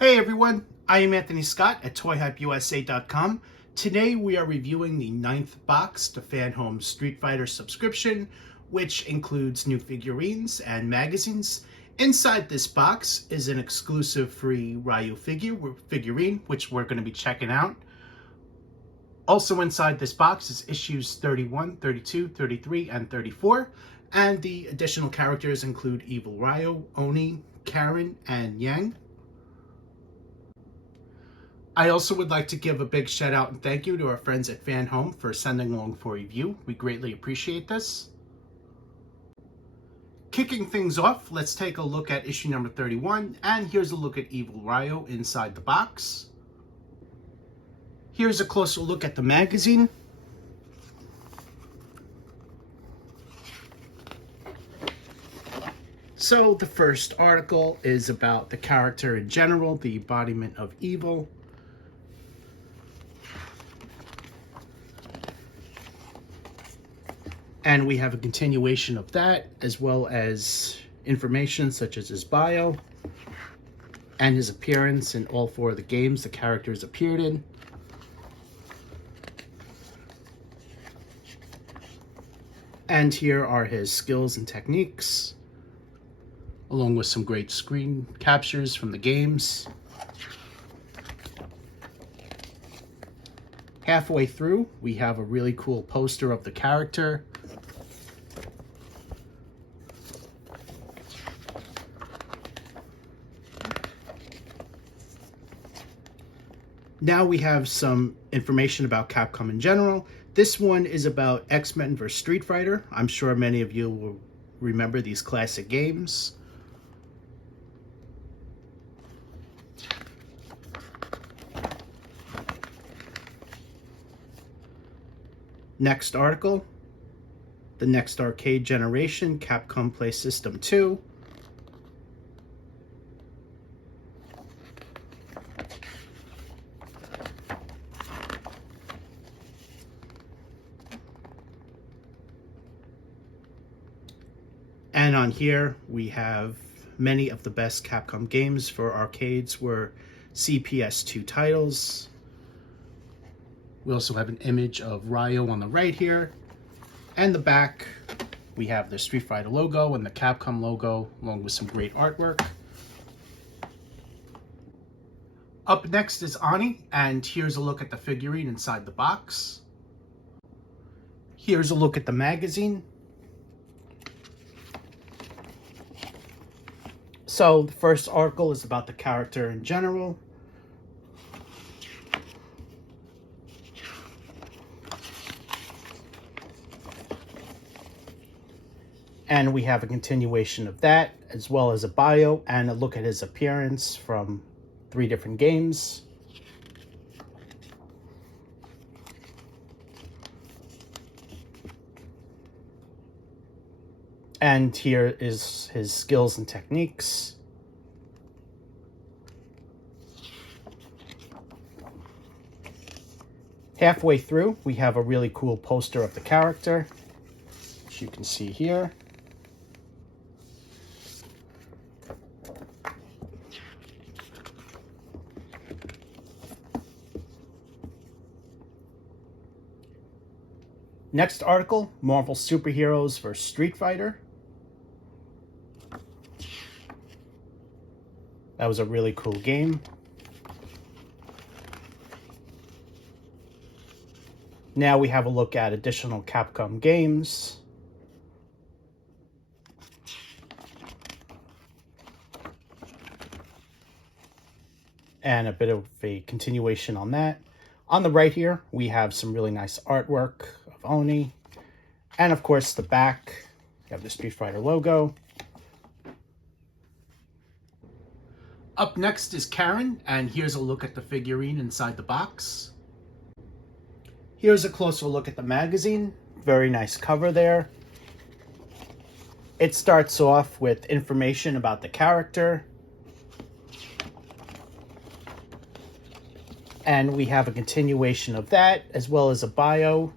Hey everyone, I am Anthony Scott at ToyHypeUSA.com. Today we are reviewing the 9th box to FanHome Street Fighter subscription, which includes new figurines and magazines. Inside this box is an exclusive free Rio figurine, which we're going to be checking out. Also inside this box is issues 31, 32, 33, and 34. And the additional characters include Evil Ryu, Oni, Karin, and Yang. I also would like to give a big shout out and thank you to our friends at FanHome for sending along for review. We greatly appreciate this. Kicking things off, let's take a look at issue number 31, and here's a look at Evil Ryu inside the box. Here's a closer look at the magazine. So the first article is about the character in general, the embodiment of evil. And we have a continuation of that, as well as information such as his bio and his appearance in all 4 of the games the characters appeared in. And here are his skills and techniques, along with some great screen captures from the games. Halfway through, we have a really cool poster of the character. Now we have some information about Capcom in general. This one is about X-Men vs. Street Fighter. I'm sure many of you will remember these classic games. Next article, the next arcade generation, Capcom Play System 2. And on here, we have many of the best Capcom games for arcades were CPS2 titles. We also have an image of Ryu on the right here. And the back, we have the Street Fighter logo and the Capcom logo, along with some great artwork. Up next is Oni, and here's a look at the figurine inside the box. Here's a look at the magazine. So the first article is about the character in general. And we have a continuation of that, as well as a bio and a look at his appearance from 3 different games. And here is his skills and techniques. Halfway through, we have a really cool poster of the character, which you can see here. Next article, Marvel Superheroes vs. Street Fighter. That was a really cool game. Now we have a look at additional Capcom games. And a bit of a continuation on that. On the right here, we have some really nice artwork of Oni. And of course, the back, you have the Street Fighter logo. Up next is Karin, and here's a look at the figurine inside the box. Here's a closer look at the magazine. Very nice cover there. It starts off with information about the character. And we have a continuation of that, as well as a bio.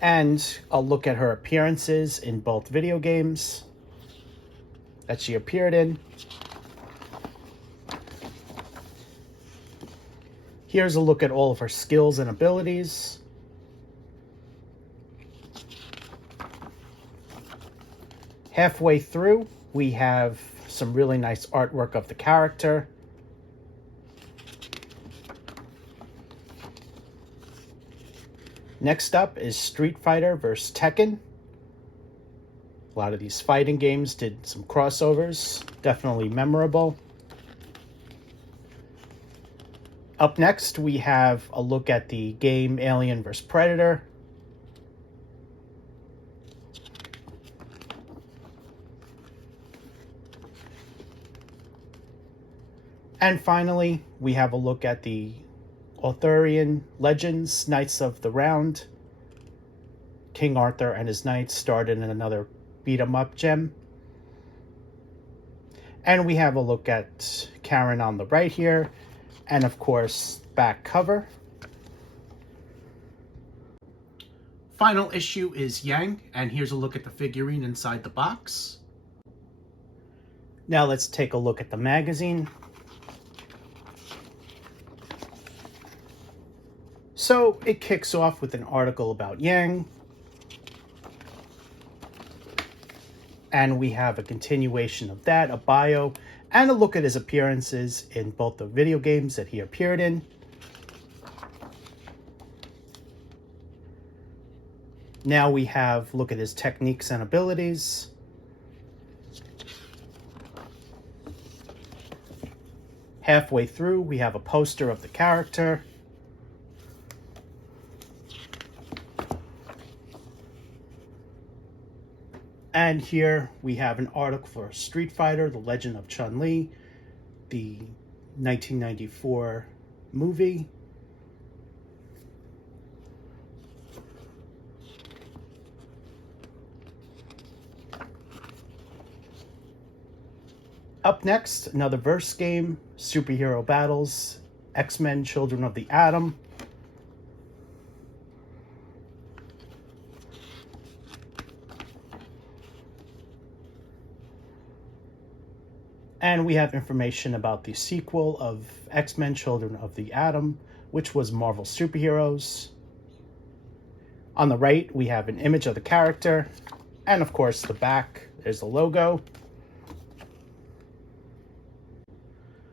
And I'll look at her appearances in both video games that she appeared in. Here's a look at all of her skills and abilities. Halfway through, we have some really nice artwork of the character. Next up is Street Fighter vs. Tekken. A lot of these fighting games did some crossovers, definitely memorable. Up next, we have a look at the game Alien vs. Predator. And finally, we have a look at the Arthurian Legends, Knights of the Round. King Arthur and his knights starred in another beat-em-up gem. And we have a look at Karin on the right here, and of course, back cover. Final issue is Yang, and here's a look at the figurine inside the box. Now let's take a look at the magazine. So it kicks off with an article about Yang. And we have a continuation of that, a bio, and a look at his appearances in both the video games that he appeared in. Now we have a look at his techniques and abilities. Halfway through, we have a poster of the character. And here we have an article for Street Fighter, The Legend of Chun-Li, the 1994 movie. Up next, another verse game, Superhero Battles, X-Men Children of the Atom. And we have information about the sequel of X-Men Children of the Atom, which was Marvel Superheroes. On the right, we have an image of the character. And of course, the back, there's the logo.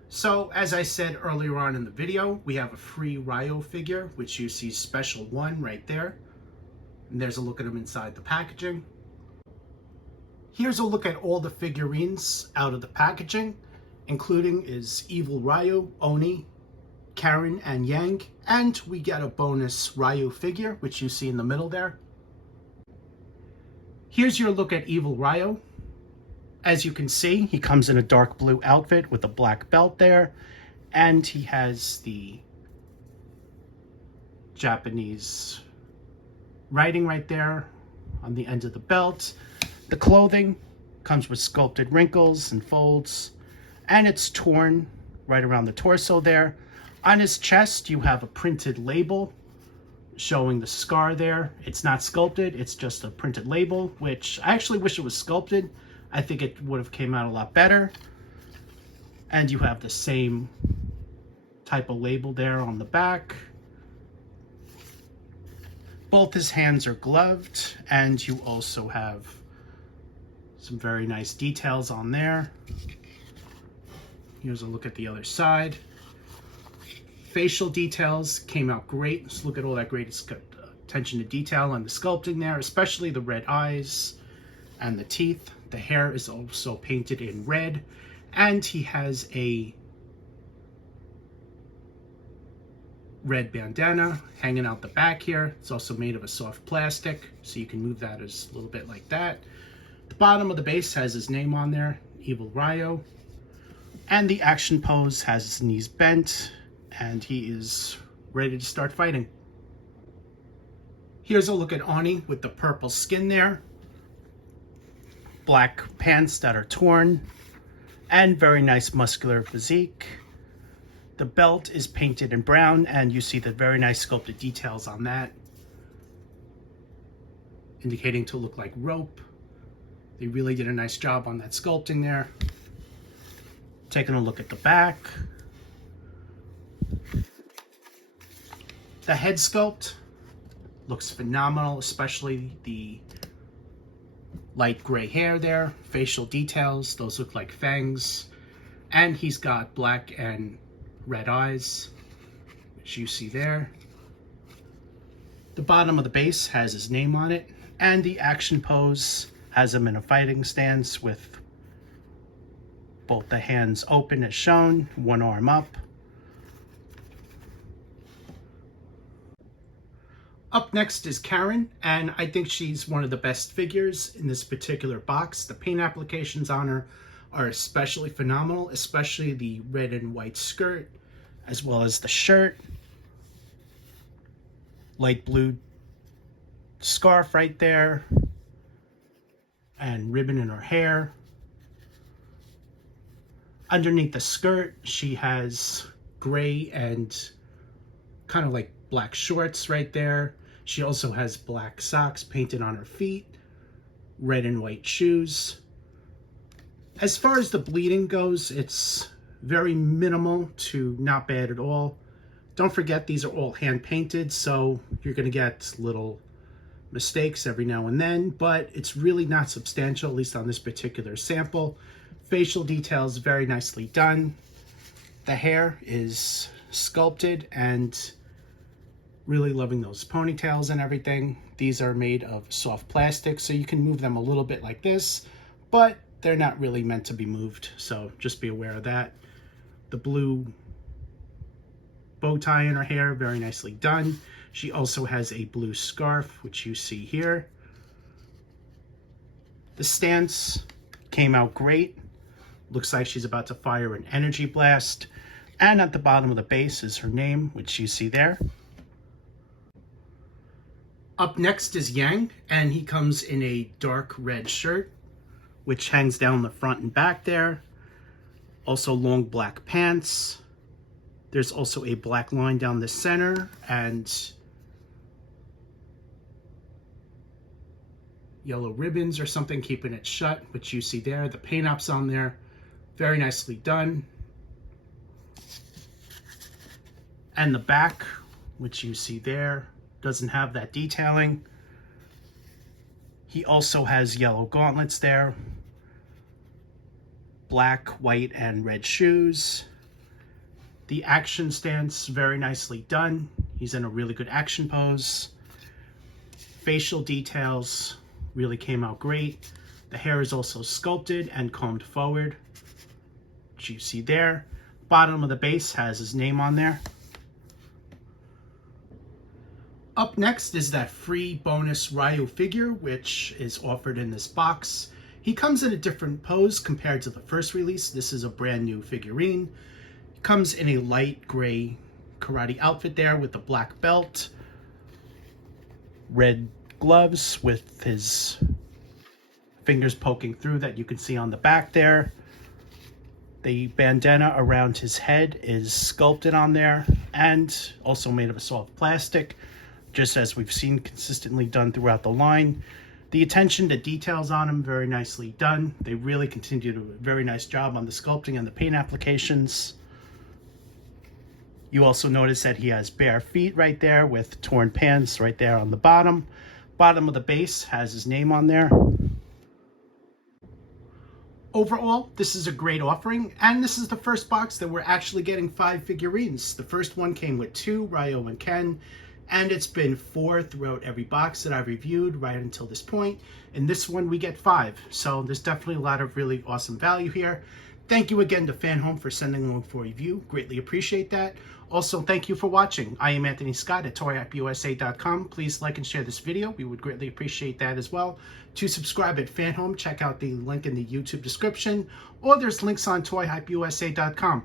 So, as I said earlier on in the video, we have a free Rio figure, which you see Special 1 right there. And there's a look at him inside the packaging. Here's a look at all the figurines out of the packaging, including is Evil Ryu, Oni, Karin, and Yang. And we get a bonus Ryu figure, which you see in the middle there. Here's your look at Evil Ryu. As you can see, he comes in a dark blue outfit with a black belt there, and he has the Japanese writing right there on the end of the belt. The clothing comes with sculpted wrinkles and folds, and it's torn right around the torso there. On his chest, you have a printed label showing the scar there. It's not sculpted, it's just a printed label, which I actually wish it was sculpted. I think it would have came out a lot better. And you have the same type of label there on the back. Both his hands are gloved, and you also have some very nice details on there. Here's a look at the other side. Facial details came out great. Let's look at all that great attention to detail on the sculpting there, especially the red eyes and the teeth. The hair is also painted in red, and he has a red bandana hanging out the back here. It's also made of a soft plastic, so you can move that as a little bit like that. The bottom of the base has his name on there, Evil Ryu. And the action pose has his knees bent, and he is ready to start fighting. Here's a look at Oni with the purple skin there. Black pants that are torn, and very nice muscular physique. The belt is painted in brown, and you see the very nice sculpted details on that, indicating to look like rope. They really did a nice job on that sculpting there. Taking a look at the back. The head sculpt looks phenomenal, especially the light gray hair there, facial details, those look like fangs, and he's got black and red eyes, which you see there. The bottom of the base has his name on it, and the action pose has him in a fighting stance with both the hands open as shown, one arm up. Up next is Karin, and I think she's one of the best figures in this particular box. The paint applications on her are especially phenomenal, especially the red and white skirt, as well as the shirt. Light blue scarf right there, and ribbon in her hair. Underneath the skirt, she has gray and kind of like black shorts right there. She also has black socks painted on her feet, red and white shoes. As far as the bleeding goes, it's very minimal to not bad at all. Don't forget, these are all hand painted, so you're going to get little mistakes every now and then, but it's really not substantial, at least on this particular sample. Facial details very nicely done. The hair is sculpted, and really loving those ponytails and everything. These are made of soft plastic, so you can move them a little bit like this, but they're not really meant to be moved, so just be aware of that. The blue bow tie in her hair, very nicely done. She also has a blue scarf, which you see here. The stance came out great. Looks like she's about to fire an energy blast. And at the bottom of the base is her name, which you see there. Up next is Yang, and he comes in a dark red shirt, which hangs down the front and back there. Also long black pants. There's also a black line down the center, and yellow ribbons or something keeping it shut, which you see there. The paint ops on there, very nicely done. And the back, which you see there, doesn't have that detailing. He also has yellow gauntlets there, black, white, and red shoes. The action stance, very nicely done. He's in a really good action pose. Facial details really came out great. The hair is also sculpted and combed forward, which you see there. Bottom of the base has his name on there. Up next is that free bonus Rio figure, which is offered in this box. He comes in a different pose compared to the first release. This is a brand new figurine. He comes in a light gray karate outfit there with a black belt, red gloves with his fingers poking through that you can see on the back there. The bandana around his head is sculpted on there and also made of a soft plastic, just as we've seen consistently done throughout the line. The attention to details on him, very nicely done. They really continue to do a very nice job on the sculpting and the paint applications. You also notice that he has bare feet right there with torn pants right there on the bottom. Bottom of the base has his name on there. Overall, this is a great offering, and this is the first box that we're actually getting 5 figurines. The first one came with 2, Ryo and Ken, and it's been 4 throughout every box that I've reviewed right until this point. In this one, we get 5, so there's definitely a lot of really awesome value here. Thank you again to FanHome for sending along for a review. Greatly appreciate that. Also, thank you for watching. I am Anthony Scott at toyhypeusa.com. Please like and share this video. We would greatly appreciate that as well. To subscribe at FanHome, check out the link in the YouTube description, or there's links on toyhypeusa.com.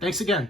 Thanks again.